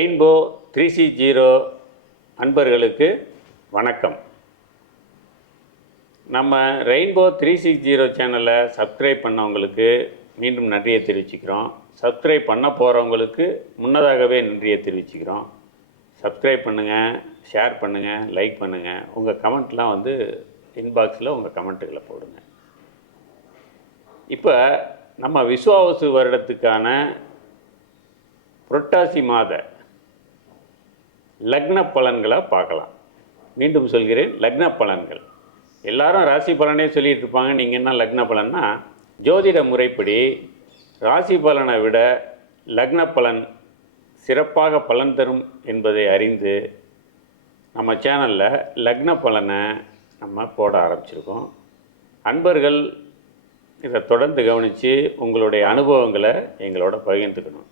Rainbow 360 அன்பர்களுக்கு வணக்கம். நம்ம ரெயின்போ 360 சேனலை சப்ஸ்கிரைப் பண்ணவங்களுக்கு மீண்டும் நன்றியை தெரிவிச்சுக்கிறோம். சப்ஸ்கிரைப் பண்ண போகிறவங்களுக்கு முன்னதாகவே நன்றியை தெரிவிச்சுக்கிறோம். சப்ஸ்கிரைப் பண்ணுங்கள், ஷேர் பண்ணுங்கள், லைக் பண்ணுங்கள். உங்கள் கமெண்ட்லாம் இன்பாக்ஸில் உங்கள் கமெண்ட்டுகளை போடுங்க. இப்போ நம்ம விஸ்வாவசு வருடத்துக்கான புரட்டாசி மாத லக்ன பலன்களை பார்க்கலாம். மீண்டும் சொல்கிறேன், லக்ன பலன்கள். எல்லாரும் ராசி பலனே சொல்லிகிட்டு இருப்பாங்க. நீங்கள் என்ன லக்ன பலன்னா, ஜோதிட முறைப்படி ராசி பலனை விட லக்ன பலன் சிறப்பாக பலன் தரும் என்பதை அறிந்து நம்ம சேனலில் லக்ன பலனை நம்ம போட ஆரம்பிச்சிருக்கோம். அன்பர்கள் இதை தொடர்ந்து கவனித்து உங்களுடைய அனுபவங்களை எங்களோட பகிர்ந்துக்கணும்.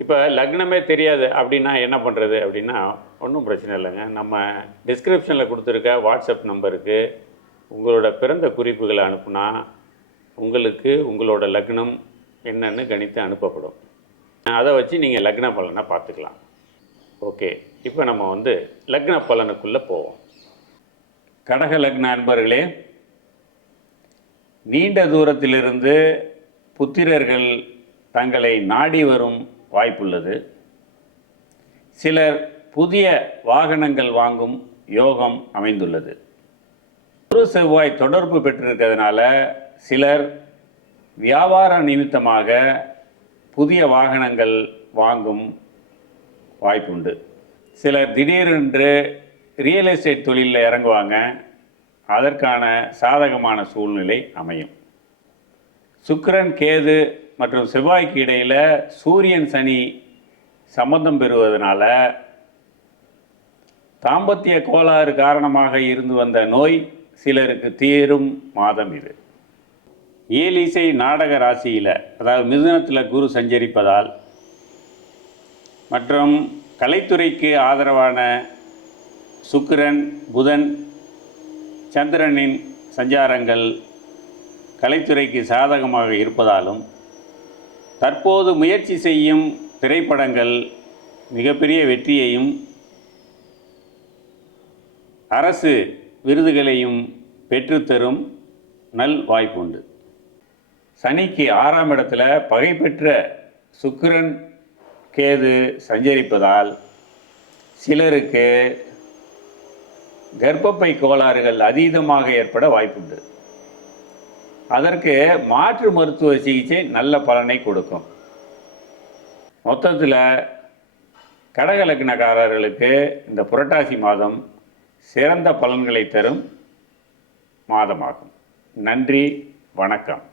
இப்போ லக்னமே தெரியாது அப்படின்னா என்ன பண்ணுறது அப்படின்னா, ஒன்றும் பிரச்சனை இல்லைங்க. நம்ம டிஸ்கிரிப்ஷனில் கொடுத்துருக்க வாட்ஸ்அப் நம்பருக்கு உங்களோட பிறந்த குறிப்புகளை அனுப்புனா உங்களுக்கு உங்களோட லக்னம் என்னன்னு கணித்து அனுப்பப்படும். அதை வச்சு நீங்கள் லக்ன பலனை பார்த்துக்கலாம். ஓகே, இப்போ நம்ம லக்ன பலனுக்குள்ளே போவோம். கடக லக்ன அன்பர்களே, நீண்ட தூரத்திலிருந்து புத்திரர்கள் தங்களை நாடி வரும் வாய்ப்புள்ளது. சிலர் புதிய வாகனங்கள் வாங்கும் யோகம் அமைந்துள்ளது. குரு செவ்வாய் தொடர்பு பெற்றிருக்கிறதுனால சிலர் வியாபார நிமித்தமாக புதிய வாகனங்கள் வாங்கும் வாய்ப்புண்டு. சிலர் திடீரென்று ரியல் எஸ்டேட் தொழிலில் இறங்குவாங்க. அதற்கான சாதகமான சூழ்நிலை அமையும். சுக்கிரன், கேது மற்றும் செவ்வாய்க்கு இடையில் சூரியன், சனி சம்பந்தம் பெறுவதனால தாம்பத்திய கோளாறு காரணமாக இருந்து வந்த நோய் சிலருக்கு தீரும் மாதம் இது. இயலிசை நாடக ராசியில், அதாவது மிதுனத்தில் குரு சஞ்சரிப்பதால் மற்றும் கலைத்துறைக்கு ஆதரவான சுக்கிரன், புதன், சந்திரனின் சஞ்சாரங்கள் கலைத்துறைக்கு சாதகமாக இருப்பதாலும் தற்போது முயற்சி செய்யும் திரைப்படங்கள் மிகப்பெரிய வெற்றியையும் அரசு விருதுகளையும் பெற்றுத்தரும் நல் வாய்ப்புண்டு. சனிக்கு 6ஆம் இடத்துல பகை பெற்ற சுக்கிரன், கேது சஞ்சரிப்பதால் சிலருக்கு கர்ப்பப்பை கோளாறுகள் அதீதமாக ஏற்பட வாய்ப்புண்டு. அதற்கு மாற்று மருத்துவ சிகிச்சை நல்ல பலனை கொடுக்கும். மொத்தத்தில் கடக லக்னக்காரர்களுக்கு இந்த புரட்டாசி மாதம் சிறந்த பலன்களை தரும் மாதமாகும். நன்றி, வணக்கம்.